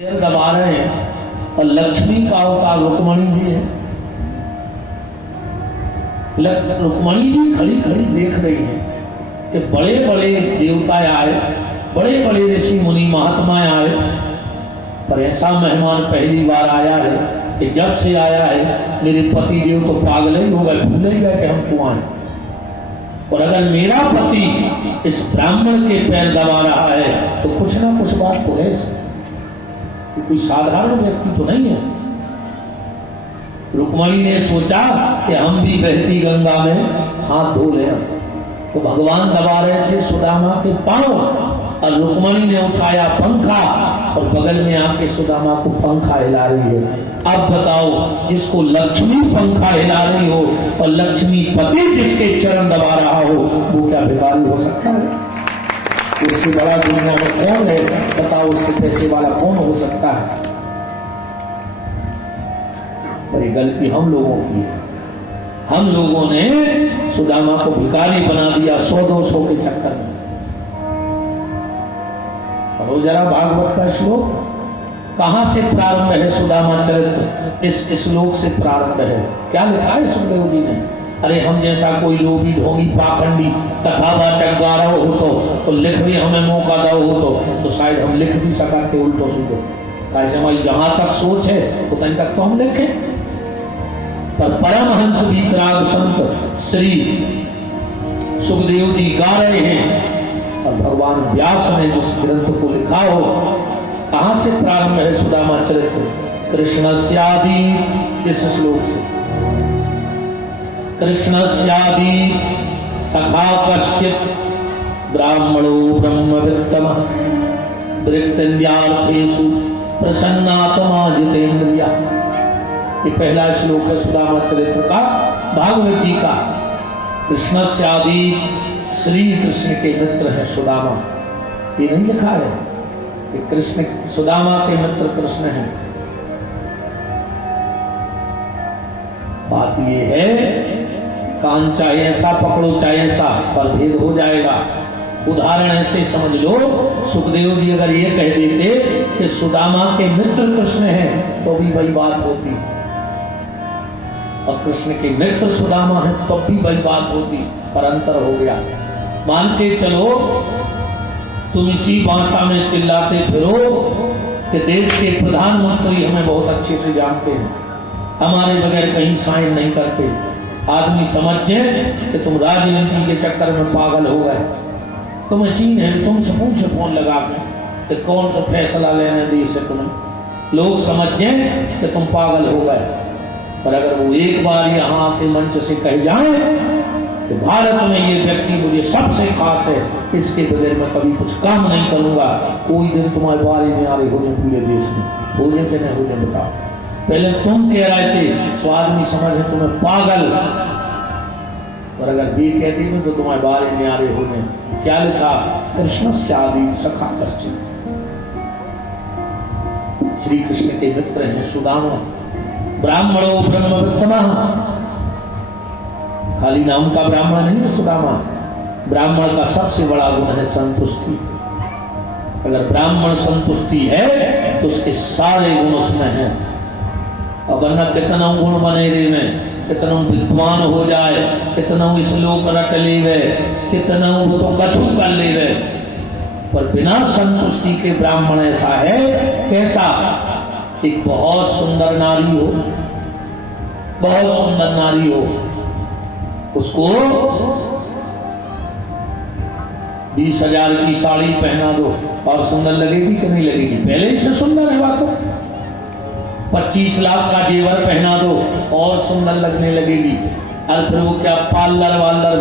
दबा रहे हैं और लक्ष्मी का अवतार रुक्मणी जी है। रुक्मणी जी खड़ी खड़ी देख रही हैं कि बड़े बड़े देवता आए, बड़े बड़े ऋषि मुनि महात्मा आए, पर ऐसा मेहमान पहली बार आया है कि जब से आया है मेरे पति देव तो पागल ही हो गए, भूल ही गए कि हम क्यों आए। और अगर मेरा पति इस ब्राह्मण के पैर दबा रहा है तो कुछ ना कुछ बात तो है इसमें, कोई साधारण व्यक्ति तो नहीं है। रुक्मणी ने सोचा कि हम भी बहती गंगा में हाथ धो लें, तो भगवान दबा रहे थे सुदामा के पांव और रुक्मणी ने उठाया पंखा और बगल में आके सुदामा को पंखा हिला रही है। अब बताओ, जिसको लक्ष्मी पंखा हिला रही हो और लक्ष्मी पति जिसके चरण दबा रहा हो, वो क्या भिखारी हो सकता है? उससे बड़ा दुनिया में कौन है? बताओ, उससे पैसे वाला कौन हो सकता है? पर ये गलती हम लोगों की है। हम लोगों ने सुदामा को भिखारी बना दिया 100-200 के चक्कर में। पढ़ो जरा भागवत का श्लोक, कहां से प्रारंभ है सुदामा चरित्र? इस श्लोक से प्रारंभ है। क्या लिखा है सुखदेव जी ने? अरे हम जैसा कोई लोभी ढोंगी पाखंडी कथावाचक गा रहा हो तो लिख भी हमें मौका दो हो तो शायद हम लिख भी सकाते उल्टो सीधे। कैसे हमारी जहां तक सोच है तो तहीं तक तो हम लिखें। पर परमहंस वीतराग संत श्री सुखदेव जी गा रहे हैं और भगवान व्यास ने जिस ग्रंथ को लिखा हो, कहां से प्रारंभ है सुदामा चरित्र? कृष्णस्यादि, इस श्लोक से। कृष्णस्यादि सखा कश्चित् ब्राह्मणो ब्रह्मवित्तमः वृत्तिन्यार्थेषु प्रसन्नात्मा जितेन्द्रिया। ये पहला श्लोक है सुदामा चरित्र का, भागवत जी का। कृष्णस्यादि, श्री कृष्ण के मित्र है सुदामा। ये नहीं लिखा है कि कृष्ण सुदामा के मित्र कृष्ण हैं। बात ये है, कान चाहे ऐसा पकड़ो चाहे ऐसा, पर भेद हो जाएगा। उदाहरण ऐसे समझ लो, सुखदेव जी अगर ये कह देते कि सुदामा के मित्र कृष्ण हैं तो भी वही बात होती, और कृष्ण के मित्र सुदामा है तो भी वही बात होती, पर अंतर हो गया। मान के चलो तुम इसी भाषा में चिल्लाते फिरो कि देश के प्रधानमंत्री हमें बहुत अच्छे से जानते हैं, हमारे बगैर कहीं साइन नहीं करते। आदमी समझ जाए कि तुम राजनीति के चक्कर में पागल हो गए। तुम्हें चीन है, तुमसे पूछो फोन लगा के कि कौन सा फैसला लेना है देश से तुम्हें। लोग समझ जाए कि तुम पागल हो गए। पर अगर वो एक बार यहाँ के मंच से कह जाए कि भारत में ये व्यक्ति मुझे सबसे खास है, इसके बगैर मैं कभी कुछ काम नहीं करूंगा, कोई दिन तुम्हारे बारे में आ रही हो जाए पूरे देश में, हो जाए कि नहीं हो जाए बताओ। पहले तुम कह रहे थे तो आदमी समझ है तुम्हें पागल, और अगर भी कहती हूँ तो तुम्हारे बारे में आ रहे हो जाए। क्या लिखा? कृष्णस्यादि सखा कश्चित्, श्री कृष्ण के मित्र हैं सुदामा। ब्राह्मणो ब्रह्मवित्तमः, खाली नाम का ब्राह्मण नहीं है सुदामा। ब्राह्मण का सबसे बड़ा गुण है संतुष्टि। अगर ब्राह्मण संतुष्टि है तो उसके सारे गुण उसमें हैं। अब वरना कितना गुण बने रे में, कितना विद्वान हो जाए, कितना श्लोक रट ले, कितना वो तो कछु कर ले, पर बिना संतुष्टि के ब्राह्मण ऐसा है। कैसा? एक बहुत सुंदर नारी हो, बहुत सुंदर नारी हो, उसको 20,000 की साड़ी पहना दो और सुंदर लगेगी कि नहीं लगेगी? पहले ही से सुंदर है बात। 25 लाख का जेवर पहना दो और सुंदर लगने लगेगी। और फिर वो क्या पार्लर वार्लर